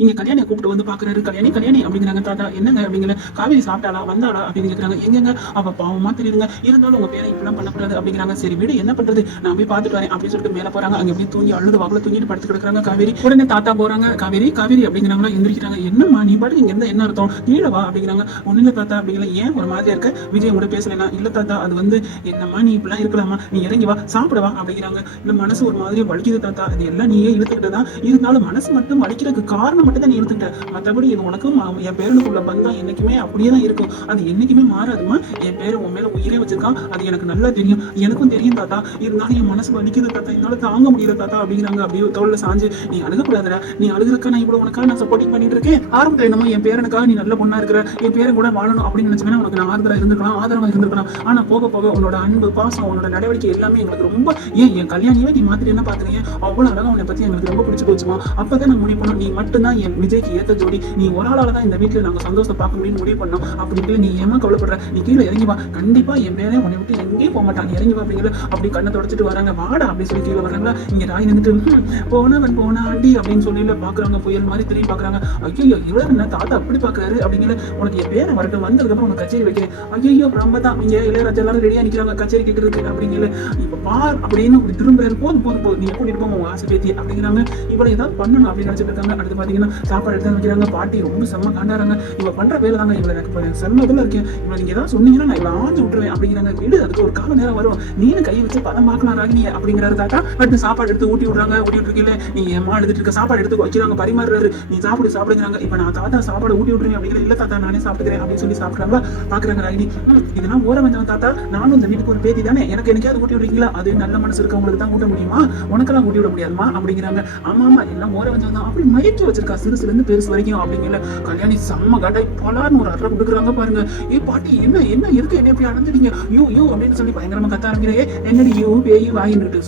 இங்க கல்யாணியை கூப்பிட்டு வந்து பாக்குறாரு. கல்யாணி கல்யாணி அப்படிங்கிறாங்க. தாத்தா என்னங்க அப்படிங்கிற. காவேரி சாப்பிட்டாளா வந்தாளா அப்படின்னு கேக்குறாங்க. எங்கங்க அவ பாவமா தெரியுதுங்க, இருந்தாலும் உங்க பேரை இப்பெல்லாம் பண்ணக்கூடாது அப்படிங்கிறாங்க. சரி வீடு என்ன பண்றது, நான் போய் பாத்துட்டு வரேன் அப்படின்னு சொல்லிட்டு மேல போறாங்க. அங்க எப்படி தூங்கி அழுது வாக்குல தூங்கிட்டு படுத்து கிடக்குறாங்க காவேரி. உடனே தாத்தா போறாங்க. காவேரி காவேரி அப்படிங்கிறாங்களா. எந்திரிக்கிறாங்க. என்னம்மா நீ பாட்டுக்கு இங்க இருந்தா என்ன அர்த்தம், கீழே வா அப்படிங்கிறாங்க. ஒண்ணு இல்ல தாத்தா அப்படிங்கிற. ஏன் ஒரு மாதிரியா இருக்க, விஜய் கூட பேசலனா. இல்ல தாத்தா அது வந்து என்னம்மா நீ இப்பெல்லாம் இருக்கலாமா, நீ இறங்கி வா சாப்பிடவா அப்படிங்கிறாங்க. இந்த மனசு ஒரு மாதிரி வலிக்குது தாத்தா, இது எல்லாம் நீயே இழுத்துக்கிட்டதா, இருந்தாலும் மனசு மட்டும் வலிக்கிறதுக்கு காரணம் மட்டும் தான் நீ இழுத்துக்கிட்ட, மற்றபடி இது உனக்கும் என் பேரனுக்குள்ள பந்தம் என்னைக்குமே அப்படியே தான் இருக்கும், அது என்னைக்குமே மாறாதுமா. என் பேரை உன் மேல உயிரே வச்சிருக்கான், அது எனக்கு நல்லா தெரியும், எனக்கும் தெரியும் தாத்தா, இருந்தாலும் என் மனசு வலிக்குது தாத்தா, என்னால தாங்க முடியல தாத்தா அப்படிங்கிறாங்க. அப்படியே தோல்ல சாஞ்சு, நீ அழுகக்கூடாதுடா, நீ அழுகிறக்கா நான் இவ்வளவு உனக்காக நான் சப்போர்ட்டிங் பண்ணிட்டு இருக்கேன், ஆரம்பத்துல என்னமோ என் பேரனுக்காக நீ நல்ல பொண்ணா இருக்கிற, என் பேரை கூட வாழணும் அப்படின்னு நினைச்சேன்னா உனக்கு நான் ஆறுதலா இருந்திருக்கலாம், ஆதரவா இருந்திருக்கலாம். ஆனா போக போக உன்னோட அன்பு பாசம் உன்னோட நடவடிக்கை எல்லாமே எங்களுக்கு ரொம்ப, ஏன் என் கல்யாணியவே நீ மாத்திரி என்ன பாக்குறீங்க, அவ்வளவு அழகா உன்னை பத்தி எங்களுக்கு ரொம்ப பிடிச்சு போச்சுமா. அப்பதான் நான் முடிவு பண்ணோம், நீ மட்டும்தான் என் விஜய்க்கு ஏத்த ஜோடி, நீ ஒரு ஆளால தான் இந்த வீட்டுல நாங்க சந்தோஷத்தை பார்க்க முடியும் முடிவு பண்ணோம். அப்படி இல்லை நீ ஏமா கவலைப்படுற, நீ கீழே இறங்கி வா, கண்டிப்பா என் பேரே உன்னை விட்டு எங்கேயும் போக மாட்டான், இறங்கி வா அப்படிங்கிற. அப்படி கண்ணை தொடச்சிட்டு வராங்க. வாடா அப்படின்னு சொல்லி கீழே வராங்களா. இங்க ராய் நின்றுட்டு போனவன் போனாண்டி அப்படின்னு சொல்லி பாக்குறாங்க. புயல் மாதிரி திரும்பி பாக்குறாங்க. ஐயோ இவ்வளவு என்ன தாத்தா அப்படி பாக்குறாரு அப்படிங்கிற. உனக்கு என் பேரை வரட்டும், வந்ததுக்கப்புறம் உனக்கு கச்சேரி வைக்கிறேன். ஐயோ ரொம்ப தான் இங்க இளையராஜா எல்லாரும் ரெடியா நிக்கிறாங்க கச்சேரி கேட்கறதுக்கு அப்படிங்கிற. இப்ப பார் அப்படின்னு இப்படி திரும்புறாரு. போதும் போதும் போதும், நீ கூட்டிட்டு போங்க உங்க ஆசை பேத்தி அப்படிங்கிறாங்க. இவளை ஏதாவது பண்ணணும் அப்படின்னு நினைச்சிட்டு இருக்காங்க. அடுத்து பாத்தீங்கன்னா சாப்பாடு எடுத்து வைக்கிறாங்க. பாட்டி ரொம்ப செம்ம காண்டாறாங்க. இவ பண்ற வேலை தாங்க இவளை எனக்கு செம்ம இதுல இருக்கேன், இவளை நீங்க ஏதாவது சொன்னீங்கன்னா நான் இவளை ஆஞ்சு விட்டுருவேன் அப்படிங்கிறாங்க. வீடு அதுக்கு ஒரு கால நேரம் வரும், நீனு கை வச்சு பதம் பார்க்கலாம் ராகினி அப்படிங்கிறாரு தாத்தா. அடுத்து சாப்பாடு எடுத்து ஊட்டி விடுறாங்க. ஊட்டி விட்டுருக்கீங்களே, நீ ஏமா எடுத்துட்டு இருக்க சாப்பாடு எடுத்து வைக்கிறாங்க, பரிமாறுறாரு. நீ சாப்பிடுங்கிறாங்க. இப்ப நான் தாத்தா சாப்பாடு ஊட்டி விட்டுருவேன் அப்படிங்கிற. இல்ல தாத்தா நானே சாப்பிட்டுக்கிறேன் அப்படின்னு சொல்லி சாப்பிடுறாங்களா. பாக்குறாங்க ராகினி. இதெல்லாம் ஓர வந்தவன் தாத்தா, நானும் இந்த வீட்டுக்கு ஒரு பேத்தி தானே, எனக்கு என்னைக்காவது ஊட்டி விடுறீங்களா, அது நல்ல மனசு இருக்கவங்களுக்கு தான் ஊட்ட முடியுமா, உனக்கெல்லாம் ஊட்டி விட முடியாதுமா அப்படிங்கிறாங்க. ஆமா ஆமா எல்லாம் ஓர வந்தவன் தான், அப்படி மயக்கி வச்சிருக்கா சிறுசுல இருந்து பெருசு வரைக்கும் அப்படிங்கிற. கல்யாணி செம்ம கட்டாய் பலான்னு ஒரு அறை கொடுக்குறாங்க பாருங்க. ஏ பாட்டி என்ன என்ன எதுக்கு என்ன எப்படி அடைஞ்சிட்டீங்க, யூ யூ அப்படின்னு சொல்லி பயங்கரமா கத்த ஆரம்பிக்கிறே. என்னடி யூ பேய் வாங்கிட்டு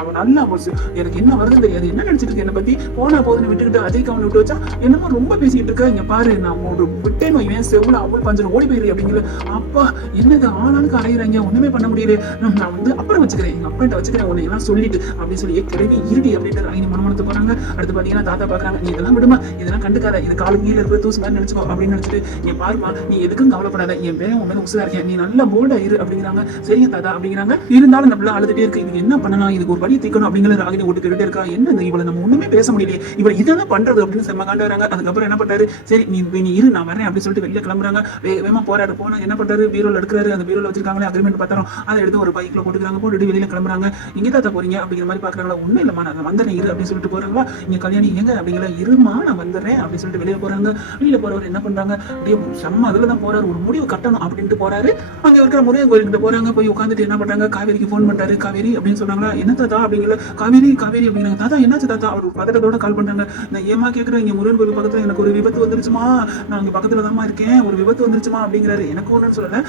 அவன் நல்லா போச்சு, எனக்கு என்ன வருது தெரியாது, என்ன நினைச்சிட்டு இருக்கு என்னை பத்தி, போனா போதுன்னு விட்டுக்கிட்டு அதே கவனம் விட்டு வச்சா என்னமோ ரொம்ப பேசிக்கிட்டு இருக்க, இங்க பாரு நான் ஒரு விட்டேன் இவன் செவ்வளவு அவள் பஞ்சம் ஓடி போயிரு அப்படிங்கிற. அப்பா என்னது ஆளாளுக்கு அலையிறாங்க, ஒண்ணுமே பண்ண முடியல, நான் வந்து அப்புறம் வச்சுக்கிறேன், எங்க அப்பா கிட்ட வச்சுக்கிறேன் உன்னை எல்லாம் சொல்லிட்டு அப்படின்னு சொல்லி கிளவி இருடி அப்படின்ட்டு ராகினி மனமனத்து போறாங்க. அடுத்து பாத்தீங்கன்னா தாத்தா பாக்குறாங்க. நீ இதெல்லாம் விடுமா, இதெல்லாம் கண்டுக்காத, இது காலம் கீழே இருக்கிற தூசு மாதிரி நினைச்சுக்கோ அப்படின்னு நினைச்சிட்டு, என் பாருமா நீ எதுக்கும் கவலைப்படாத, என் பேரை உன் மேல உசுதா இருக்கேன், நீ நல்லா போல்டா இரு அப்படிங்கிறாங்க. சரிங்க தாத்தா அப்படிங்கிறாங்க. இருந்தாலும் நம்மள அழுதுட்டே இருக்கு, இது என்ன பண்ணலாம், இதுக்கு ஒரு வழி தீக்கணும் அப்படிங்கிற ராகினி ஓட்டு கேட்டுட்டே இருக்கா. என்ன இவளை நம்ம ஒண்ணுமே பேச முடியல, இவள் இதெல்லாம் பண்றது அப்படின்னு செம்ம காண்டு வராங்க. அதுக்கப்புறம் என்ன பண்றாரு, சரி நீ இரு நான் வரேன் அப்படின்னு சொல்லிட்டு வெளியே கிளம்புறாங்க. வேகமா போறாரு. போனா என்ன பண்றாரு, பீரோல எடுக்கிறாரு. அந்த பீரோல வச்சிருக்காங்களே அக்ரிமெண்ட் பத்திரம், அதை எடுத்து ஒரு பைக்ல போட்டுக்கிறாங்க. போட்டுட்டு வெளியில கிளம்புறாங்க. இங்க தாத்தா போறீங்க அப்படிங்கிற மாதிரி பாக்குறாங்களா. ஒண்ணு இல்லமா நான் வந்துடுறேன் இரு அப்படின்னு சொல்லிட்டு போறாங்களா. இங்க கல்யாணி எங்க அப்படிங்கிற. இருமா நான் வந்துடுறேன் அப்படின்னு சொல்லிட்டு வெளியில போறாங்க. வெளியில போறவர் என்ன பண்றாங்க, அப்படியே செம்ம அதுல தான் போறாரு, ஒரு முடிவு கட்டணும் அப்படின்ட்டு போறாரு. அங்க இருக்கிற முருகன் கோயிலுக்கிட்ட போறாங்க. போய் உட்காந்துட்டு என்ன பண்றாங்க, காவேரிக்கு போன் பண்றாரு. காவேரி அப்படின்னு சொன்னாங்களா. என்ன தாத்தா அப்படிங்கிற. காவேரி காவேரி அப்படிங்கிறாங்க. தாத்தா என்னாச்சு தாத்தா, அவர் பதட்டத்தோட கால் பண்றாங்க. நான் ஏமா கேட்கிறேன், இங்க முருகன் கோயில் பக்கத்துல எனக்கு ஒரு விபத்து வந்துருச்சுமா, நான் இங்க பக்கத்துல தான் இருக்கேன், ஒரு விபத்து வந்துருச்சுமா அப்படிங்கிறாரு. எனக்கு ஒண்ணுன்னு சொல்லல,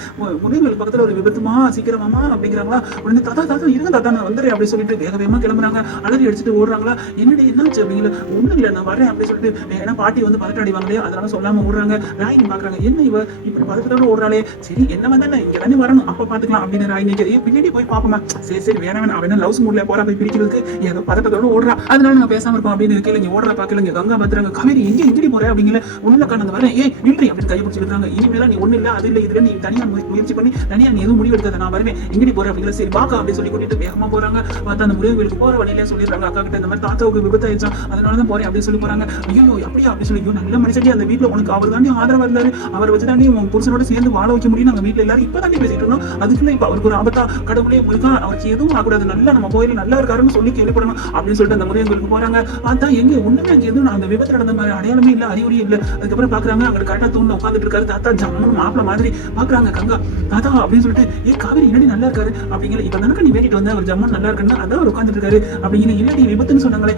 முருகன் கோயில் பக்கத்துல ஒரு விபத்துமா, சீக்கிரமாமா அப்படிங்கிறாங்களா. உடனே தாத்தா தாத்தா இருங்க தாத்தா நான் வந்துடுறேன் அப்படின்னு சொல்லிட்டு வேக வேகமா கிளம்புறாங்க. அலறி அடிச்சுட்டு ஓடுறாங்களா. என்னடி என்னாச்சு அப்படிங்கிற. ஒண்ணும் இல்ல நான் வரேன் அப்படின்னு சொல்லிட்டு. ஏன்னா பாட்டி வந்து பதட்ட அடிவாங்களே, அதனால சொல்லாம ஓடுறாங்க. ராயினி பாக்குறாங்க, என்ன இவ இப்ப பதட்டத்தோட ஓடுறாளே, சரி என்ன வந்தானே இங்க தானே வரணும், அப்ப பாத்துக்கலாம் அப்படின்னு ராயினி பின்னாடி போய் பாப்போமா. சரி சரி வேணாம் அவன் லவ்ஸ் மூட்ல போறா போய் பிரிக்கிறதுக்கு, ஏதோ பதட்டத்தோட ஓடுறா, அதனால நான் பேசாம இருக்கோம் அப்படின்னு இருக்கல. இங்க ஓடுறா பாக்கல. இங்க கங்கா பாத்துறாங்க. காவேரி எங்கடி போற அப்படிங்கிற. உள்ள கண்ணு வரேன், ஏய் நின்றி அப்படின்னு கை பிடிச்சிருக்காங்க. இனிமேல நீ ஒண்ணு இல்ல அது இல்ல இதுல நீ தனியா முயற்சி பண்ணி தனியா நீ எதுவும் முடிவு எடுக்காத, நான் வருவேன், எங்கடி போற அப்படிங்கிற. சரி பாக்கா அப்படின்னு சொல்லி கூட்டிட்டு வேகமா போறாங்க. பார்த்தா அந்த முருகன் கோயிலுக்கு போற வழியிலே சொல்லிடுறாங்க அக்கா கிட்ட, இந்த மாதிரி தாத்தாவுக்கு விபத்து ஆயிடுச்சா, அதனாலதான் போறேன் அப்படின்னு சொல்லி போறாங்க. ஐயோ அப்படியா அப்படின்னு சொல்லி, நல்ல மனுஷடி அந்த வீட்டுல உனக்கு அவர் தாண்டி ஆதரவா இருந்தாரு, அவர் வச்சு தாண்டி உன் புருஷனோட சேர்ந்து வாழ வைக்க முடியும், நாங்க வீட்டுல எல்லாரும் இப்ப தாண்டி பேசிட்டு இருந்தோம், அதுக்குள்ள இப்ப அவருக்கு ஒரு ஆபத்தா, கடவுளே முருகா அவருக்கு எதுவும் ஆகக்கூடாது, நல்லா நம்ம கோயில நல்லா இருக்காருன்னு சொல்லி கேள்விப்படணும் அப்படின்னு சொல்லிட்டு அந்த முருகன் கோயிலுக்கு போறாங்க. பார்த்தா எங்க ஒண்ணுமே அங்க எதுவும் அந்த விபத்து நடந்த மாதிரி அடையாளமே இல்ல, அறிகுறியே இல்ல. அதுக்கப்புறம் பாக்குறாங்க அங்க கரெக்டா தூண்ல உட்காந்துட்டு இருக்காரு தாத்தா, ஜம்மு மாப்பிள மாதிரி பாக்குறாங்க. கங்கா தாத்தா அப்படின்னு சொல்லிட்டு, ஏ காவேரி என்னடி நல்லா இருக்காரு அப்படிங்கிற. இப்ப தானே நீ வேண்டிட்டு வந்த ஒரு ஜம்மு நல்லா இருக்குன்னு, அதான் அவர் உட்காந்துட்டு இருக்காரு அப்படிங்கிற. இல்லடி விபத்துன்னு சொன்னாங்களே.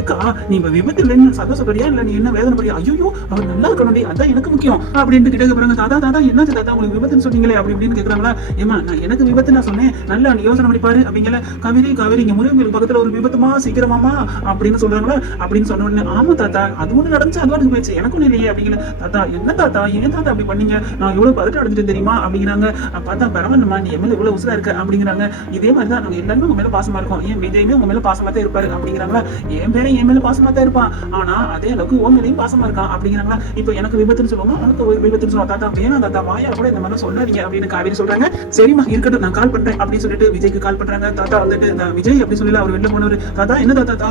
ஏக்கா நீ விபத்து இல்லைன்னு சந்தோஷப்படியா இல்ல நீ என்ன வேதனை படியா, ஐயோ அவர் நல்லா இருக்கணும் அதான் எனக்கு முக்கியம் அப்படின்ட்டு கிட்ட போறாங்க. தாத்தா தாத்தா என்னாச்சு தாத்தா உங்களுக்கு விபத்துன்னு சொன்னீங்களே அப்படி இப்படின்னு கேக்குறாங்களா. ஏமா நான் எனக்கு விபத்து நான் சொன்னேன், நல்லா நீ யோசனை பண்ணி பாரு அப்படிங்கிற. காவேரி காவேரி இங்க முருகன் கோயில் பக்கத்துல ஒரு விபத்துமா சீக்கிரமாமா அப்படின்னு சொல்றாங்களா. அப்படின்னு சொன்ன உடனே ஆமா தாத்தா அது ஒண்ணு நடந்துச்சு, அது ஒன்று போயிடுச்சு, எனக்கும் இல்லையே அப்படிங்கிற. தாத்தா என்ன தாத்தா ஏன் தாத்தா அப்படி பண்ணீங்க, நான் எவ்வளவு பதட்டம் அடைஞ்சிட்டு தெரியுமா அப்படிங்கிறாங்க. பார்த்தா பரவாயில்லமா நீ என் மேல இவ்வளவு உசுரா இருக்க அப்படிங்கிறாங்க. இதே மாதிரிதான் நாங்க எல்லாருமே உங்க மேல பாசமா இருக்கோம், ஏன் விஜயுமே உங்க மேல பாசமா தான் இருப்பாரு அப்படிங்கிறாங்களா. என் பேரை என் மேல பாசமா தான் இருப்பான், ஆனா அதே அளவுக்கு உன் மேலையும் பாசமா இருக்கான் அப்படிங்கிறாங்களா. இப்ப எனக்கு விபத்துன்னு சொல்லுவாங்க, உனக்கு விபத்துன்னு சொல்லுவாங்க. தாத்தா வேணாம் தாத்தா, வாயா கூட இந்த மாதிரி சொல்லாதீங்க அப்படின்னு காவேரி சொல்றாங்க. சரிம்மா இருக்கட்டும், நான் கால் பண்றேன் அப்படின்னு சொல்லிட்டு விஜய்க்கு கால் பண்றாங்க. தாத்தா வந்துட்டு இந்த விஜய் அப்படி சொல்லி அவர் வெளில போனவர், தாத்தா என்ன தாத்தா,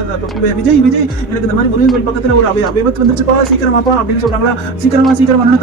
விஜய் விஜய் எனக்கு இந்த மாதிரி முருகன் கோயில் பக்கத்துல ஒரு விபத்து வந்துருச்சுப்பா, சீக்கிரமாப்பா அப்படின்னு சொல்றாங்களா. சீக்கிரமா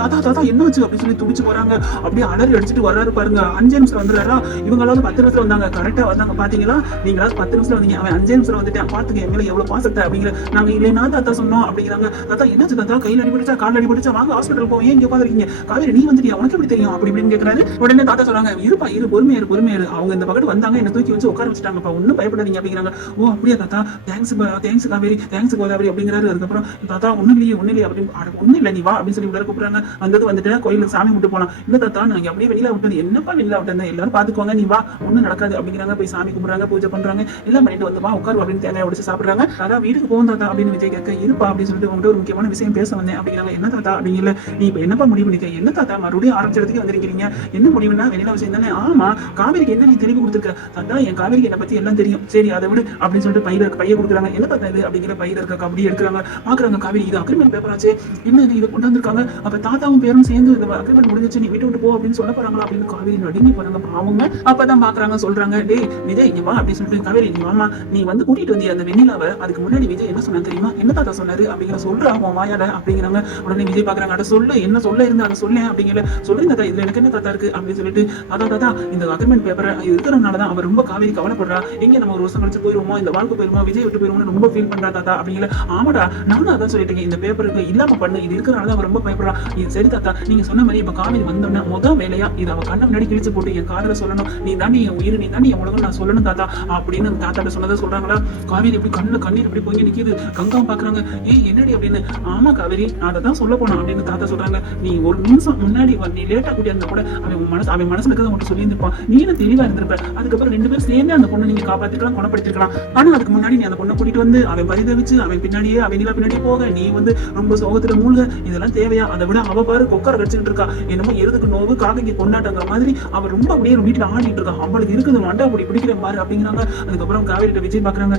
தாத்தா தாத்தா என்ன ஆச்சு அப்படின்னு சொல்லி துடிச்சு போறாங்க. அப்படியே அலறி அடிச்சுட்டு வர்றாரு பாருங்க. 5 நிமிஷம் வந்துடுறாரா. இவங்களாவது 10 நிமிஷம் வந்தாங்க, கரெக்டா வந்தாங்க பாத்தீங்களா. நீங்களாவது 10 நிமிஷம் வந்தீங்க, அவன் 5 நிமிஷம் வந்துட்டு பாத்துக்க என் மேல எவ்வளவு பாசத்தை அப்படிங்கிற. நாங்க இல்லைன்னா தாத்தா சொன்னோம் அப்படிங்கிறாங்க. தாத்தா என்னாச்சு தாத்தா, கையில் அடிபடிச்சா கால் அடிபடிச்சா, வாங்க ஹாஸ்பிட்டல் போய் இங்க உட்காந்துருக்கீங்க. காவேரி நீ வந்துட்டியா, உனக்கு எப்படி தெரியும் அப்படி இப்படின்னு கேட்கறாரு. உடனே தாத்தா சொல்றாங்க, இருப்பா இரு, பொறுமையாரு, அவங்க இந்த பக்கத்து வந்தாங்க, என்ன தூக்கி வச்சு உட்கார வச்சுட்டாங்கப்பா, ஒன்னும் பயப்படாதீங்க அப்படிங்கிறாங்க. ஓ அப்படியா தாத்தா, தேங்க்ஸ் காவேரி, தேங்க்ஸ் கோதாவரி அப்படிங்கிறாரு. அதுக்கப்புறம் தாத்தா ஒண்ணும் இல்லையே அப்படின்னு, ஒண்ணும் இல்லை நீ வா அப்படின்னு சொல்லி உள்ள கூப்பிடுறாங்க. வந்துட்டு கோயிலுக்கு சாமி விட்டு போலாம். இல்ல தாத்தா நாங்க அப்படியே வெளியில விட்டது, என்னப்பா வெளியில விட்டேன், எல்லாரும் பாத்துக்கோங்க, நீ வா ஒண்ணும் நடக்காது அப்படிங்கிறாங்க. போய் சாமி கும்பிடுறாங்க, பூஜை பண்றாங்க, எல்லாம் பண்ணிட்டு வந்து வா உட்காரு அப்படின்னு தேங்காய் உடைச்சு சாப்பிடுறாங்க. அதான் வீட்டுக்கு போகும் தாத்தா அப்படின்னு விஜய் கேட்க, இருப்பா அப்படின்னு சொல்லிட்டு உங்கள்கிட்ட ஒரு முக்கியமான விஷயம் பேச வந்தேன் அப்படிங்கிறாங்க. என்ன தாத்தா அப்படிங்கல, நீ இப்ப என்னப்பா முடிவு பண்ணிக்க, என்ன தாத்தா மறுபடியும் ஆரம்பிச்சதுக்கு வந்திருக்கீங்க, என்ன முடிவுன்னா வெளியில விஷயம் தானே. ஆமா காவேரிக்கு என்ன நீ தெளிவு கொடுத்துருக்க தாத்தா, என் காவேரிக்கு என்ன பத்தி எல்லாம் தெரியும், சரி அதை விடு அப்படின்னு சொல்லிட்டு பைய கொடுக்குறாங்க. என்ன தாத்தா இது அப்படிங்கிற பையில இருக்க அப்படியே எடுக்கிறாங்க. பாக்குறாங்க காவேரி இது அக்ரிமெண்ட் பேப்பர் ஆச்சு, என்ன இது கொண்டு வந்திருக்காங்க. அப்ப தாத்தாவும் பேரும் சேர்ந்து இந்த அக்ரிமெண்ட் முடிஞ்சிச்சு, நீ வீட்டு விட்டு போ அப்படின்னு சொல்ல போறாங்களா அப்படின்னு காவேரி நடுங்கி போறாங்க. அவங்க அப்பதான் பாக்குறாங்க, சொல்றாங்க, டேய் விஜய் இங்க வா அப்படின்னு சொல்லிட்டு, காவேரி நீ வாமா, நீ வந்து கூட்டிட்டு வந்திய அந்த வெண்ணிலாவை, அதுக்கு முன்னாடி விஜய் என்ன சொன்னா தெரியுமா, என்ன தாத்தா சொன்னாரு அப்படிங்கிற சொல்றா உன் வாயால அப்படிங்கிறாங்க. உடனே விஜய் பாக்குறாங்க, அட சொல்லு என்ன சொல்ல இருந்து அதை சொல்ல அப்படிங்கிற. சொல்லுங்க தாத்தா இதுல எனக்கு என்ன தாத்தா இருக்கு அப்படின்னு சொல்லிட்டு, அதான் தாத்தா இந்த அக்ரிமெண்ட் பேப்பர் இருக்கிறதுனாலதான் அவர் ரொம்ப காவேரி கவலைப்படுறா, எங்க நம்ம ஒரு வருஷம் கழிச்சு போயிருவோமா, இந்த வாழ்க்கை போயிருமா, விஜய் விட்டு போயிருவோம்னு ரொம்ப ஃபீல் பண்றா தாத்தா அப்படிங்கிற. ஆமாடா நானும் அதான் சொல்லிட்டேன், இந்த பேப்பருக்கு இல்லாம பண்ணு, இது இருக்கிறனால அவர் ரொம்ப பயப்படுறா. இது சரி தாத்தா, நீங்க சொன்ன மாதிரி இப்ப காவேரி வந்தோம்னா முதல் வேலையா இது அவ கண்ணை முன்னாடி கிழிச்சு போட்டு என் காதல சொல்லணும், நீ தாண்டி என் உயிர், நீ தாண்டி என் உலகம், நான் சொல்லணும் தாத்தா அப்படின்னு தாத்தாட்ட சொன்னதை சொல்றாங்களா. காவேரி எப்படி கண்ணீர் எப்படி போய் நிக்குது. கங்காவும் பாக்குறாங்க, ஏய் என்னடி அப்படின்னு. ஆமா காவேரி நான் அதை தான் சொல்ல போனேன் அப்படின்னு தாத்தா சொல்றாங்க. நீ ஒரு நிமிஷம் முன்னாடி நீ லேட்டா கூட்டி இருந்தா கூட அவன் மனசுல இருக்கிறத உன்கிட்ட சொல்லி இருந்திருப்பான், நீனும் தெளிவா இருந்திருப்ப. அதுக்கப்புறம் 2 பேரும் சேர்ந்து அந்த பொண்ணை நீங்க காப்பாத்திக்கலாம், குணப்படுத்திருக்கலாம். ஆனா அதுக்கு முன்னாடி நீ அந்த பொண்ணை கூட்டிட்டு வந்து அவன் பரிதவிச்சு அவன் பின்னாடியே அவனிலா பின்னாடியே போக, நீ வந்து ரொம்ப சோகத்துல மூழ்க, இதெல்லாம் தேவையா. அதை விட அவ பாரு கொக்கரை கடிச்சுட்டு இருக்கா, என்னமோ எருதுக்கு நோவு காக்கைக்கு கொண்டாட்டங்கிற மாதிரி அவ ரொம்ப அப்படியே வீட்டுல ஆடிட்டு இருக்கா, அவளுக்கு இருக்குது மண்டா அப்படி பிடிக்கிறேன் பாரு அப்படிங்கிறாங்க. அதுக்கப்புறம் காவேரி விஜய் பாக்குறாங்க,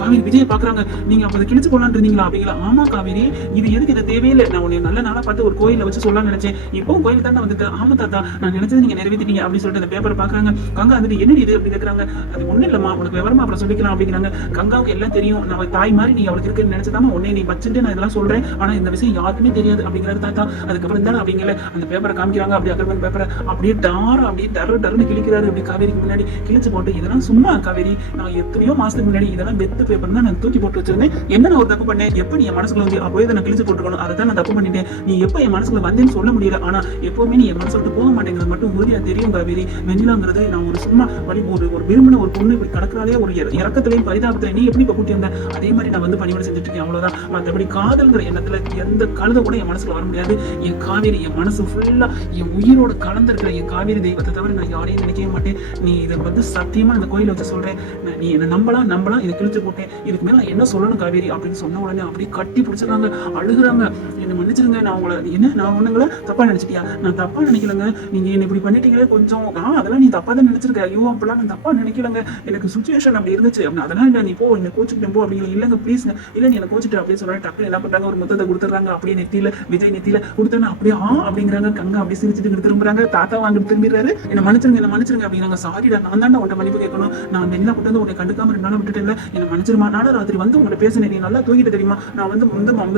காவேரி விஜய் பாக்குறாங்க, நீங்க அப்ப கிழிச்சு போலான்னு இருந்தீங்களா அப்படிங்களா. ஆமா காவேரி இது எதுக்கு, இது தேவையில்லை, நான் உன்னை நல்ல நாளா பார்த்து ஒரு கோயில வச்சு சொல்லலாம்னு நினைச்சேன், இப்போ கோயில் தானே வந்துட்டு. ஆமா தாத்தா நான் நினைச்சது நீங்க நிறைவேற்றிட்டீங்க அப்படின்னு சொல்லிட்டு அந்த பேப்பரை பாக்குறாங்க. கங்கா வந்துட்டு என்ன இது அப்படின்னு கேட்கறாங்க. அது ஒண்ணு இல்லம்மா, உனக்கு விவரமா அப்புறம் சொல்லிக்கலாம் அப்படிங்கிறாங்க. கங்காவுக்கு எல்லாம் தெரியும், நம்ம தாய் மாதிரி நீ அவளுக்கு இருக்குன்னு நினைச்சதாம உன்னை நீ வச்சுட்டு நான் இதெல்லாம் சொல்றேன், ஆனா இந்த விஷயம் யாருக்குமே தெரியாது அப்படிங்கிறாரு தாத்தா. அதுக்கப்புறம் இருந்தாலும் அப்படிங்கல அந்த பேப்பரை காமிக்கிறாங்க. அப்படியே அக்ரிமெண்ட் பேப்பரை அப்படியே அப்படியே டர்னு கிழிக்கிறாரு. அப்படி காவேரிக்கு முன்னாடி கிழிச்சு போட்டு, இதெல்லாம் சும்மா காவேரி, நான் எத்தனையோ மாசத்துக்கு முன்னாடி இதெல்லாம் வெத்து பேப்பர் தான் நான் தூக்கி போட்டு வச்சிருந்தேன், என்ன நான் ஒரு தப்பு பண்ணேன், எப்ப நீ என் மனசுல வந்து அப்போயே நான் கிழிச்சு போட்டுக்கணும், அதை தான் நான் தப்பு பண்ணிட்டேன், நீ எப்ப என் மனசுல வந்தேன்னு சொல்ல முடியல, ஆனா எப்பவுமே நீ என் மனசு விட்டு போக மாட்டேங்கிறது மட்டும் உறுதியா தெரியும் காவேரி. வெண்ணிலாங்கிறது நான் ஒரு சும்மா ஒரு விரும்பின ஒரு பொண்ணு இப்படி கடற்கறாலே ஒரு இறக்கத்திலையும் பரிதாபத்திலையும் நீ எப்படி இப்ப கூட்டி வந்த, அதே மாதிரி நான் வந்து பணிவிட செஞ்சுட்டு இருக்கேன், அவ்வளவுதான். மற்றபடி காதல்ங்கிற எண்ணத்துல எந்த கழுத கூட என் மனசுல வர முடியாது. என் காவேரி என் மனசு ஃபுல்லா என் உயிரோட கலந்திருக்கிற என் காவேரி தெய்வத்தை தவிர நான் யாரையும் நினைக்கவே மாட்டேன். நீ இதை வந்து சத்தியமா இந்த கோயில வச்சு சொல்றேன், நீ என்ன நம்பலாம் இதை கிழிச்சு போட்டேன், இதுக்கு மேல நான் என்ன சொல்லணும் காவேரி அப்படின்னு சொன்ன உடனே அப்படியே கட்டி பிடிச்சிருக்காங்க, அழுகுறாங்க. என்ன மன்னிச்சிருங்க, நான் உங்களை என்ன நான் ஒண்ணுங்களை தப்பா நினைச்சிட்டியா, நான் தப்பா நினைக்கலங்க, நீங்க என்ன இப்படி பண்ணிட்டீங்களே கொஞ்சம், அதெல்லாம் நீ தப்பா தான் நினைச்சிருக்க, ஐயோ அப்பெல்லாம் நான் தப்பா நினைக்கலங்க, எனக்கு சுச்சுவேஷன் அப்படி இருந்துச்சு அப்படின்னு. அதெல்லாம் இல்லை நீ போ, என்ன கோச்சுட்டு போ அப்படிங்க. இல்லங்க ப்ளீஸ்ங்க, இல்ல நீ என்ன கோச்சிட்டு அப்படின்னு சொல்லிட்டு டக்கு என்ன பண்றாங்க, ஒரு முத்தத்தை கொடுத்துறாங்க. அப்படியே நெத்தியில விஜய் நெத்தியில கொடுத்தோன்னா அப்படியே அப்படிங்கிறாங்க. கங்கா அப்படியே சிரிச்சுட்டு திரும்புறாங்க. தாத்தா வாங்கிட்டு திரும்பிடுறாரு. என்ன மன்னிச்சிருங்க அப்படிங்கிறாங்க. சாரிடா நான் தான் உன்ட்ட மன்னிப்பு கேட்கணும், நான் வெளியில கூட்டு வந்து உன்னை கண்டுக்காம 2 நாளா விட்டுட்டு இல்லை, என்ன மன்னிச்சிருமா, நானும் ராத்திரி வந்து உங்கள்ட்ட பேசினேன், நீ நல்லா தூங்கிட்டு தெரியுமா, நான் வந்து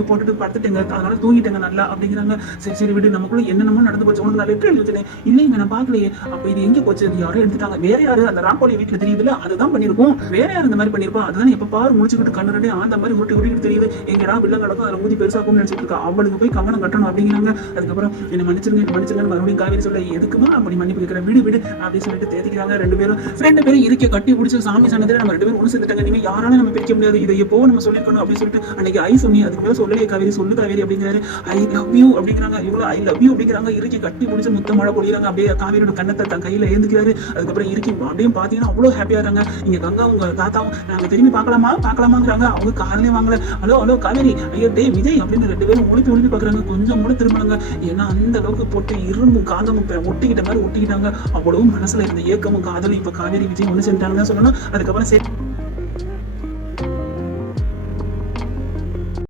போட்டுட்டு படுத்துட்டேங்க, அதனால தூங்கிட்டேங்க நல்லா அப்படிங்கிறாங்க. சரி விடு, நமக்குள்ள என்னென்னமோ நடந்து போச்சு, உனக்கு நான் லெட்டர் எழுதி வச்சேன், இல்லைங்க நான் பாக்கலையே, அப்ப இது எங்க போச்சு, அது யாரும் எடுத்துட்டாங்க, வேற யாரு அந்த ராங்கோலி வீட்டுல தெரியுதுல அதுதான் பண்ணிருக்கோம், வேற யாரு இந்த மாதிரி பண்ணிருப்பா, அதுதான் எப்ப பாரு முடிச்சுக்கிட்டு கண்ணு ரெண்டே அந்த மாதிரி உருட்டிக்கிட்டு தெரியுது, எங்கடா வில்ல கிடக்கும் அதில் ஊதி பெருசாக்கும்னு நினைச்சிட்டு இருக்கா, அவளுக்கு போய் கங்கணம் கட்டணும் அப்படிங்கிறாங்க. அதுக்கப்புறம் என்ன மன்னிச்சிருங்க மறுபடியும் காவேரி சொல்ல, எதுக்குமா அப்படி மன்னிப்பு கேட்கிற, விடு அப்படின்னு சொல்லிட்டு தேதிக்கிறாங்க. 2 பேரும் இருக்க கட்டி பிடிச்சி சாமி சன்னதில நம்ம 2 பேரும் ஒன்று சேர்ந்துட்டாங்க, இனிமே யாராலும் நம்ம பிரிக்க முடியாது, இதை எப்போ நம்ம சொல்லிருக்கணும் அப்படின்னு சொல்லிட்டு அன்னைக்கு ஐ சொன்னி, அதுக்கு மேல சொல்லலையே காவேரி, சொல்லு காவேரி அப்படிங்கிறாரு. ஐ லவ் யூ அப்படிங்கிறாங்க. இவ்வளவு ஐ லவ் யூ அப்படிங்கிறாங்க. இறுக்கி கட்டி பிடிச்சி முத்த மழை பொழியறாங்க. அப்படியே காவேரியோட கண்ணத்தை தன் கையில ஏந்துக்கிறாரு. அதுக்கப்புறம் இறுக்கி அப்படியே பாத்தீங்கன்னா அவ்வளவு ஹாப்பியா இருக்காங்க. இங்க கங்கா உங்க தாத்தாவும் நாங்க திரும்பி பார்க்கலாமாங்கிறாங்க. அவங்க காலையிலே வாங்கல. ஹலோ காவேரி, ஐயோ டே விஜய் அப்படின்னு 2 பேரும் ஒளிப்பி பாக்குறாங்க. கொஞ்சம் கூட திரும்பினாங்க. ஏன்னா அந்த அளவுக்கு போட்டு இரும்பும் காந்தமும் ஒட்டிக்கிட்ட மாதிரி ஒட்டிக்கிட்டாங்க. அவ்வளவு மனசுல இருந்த ஏக்கமும் காதலும் இப்ப காவேரி விஜய் ஒண்ணு செஞ்சாங்கன்னு சொல்லணும். அதுக்கப்புறம்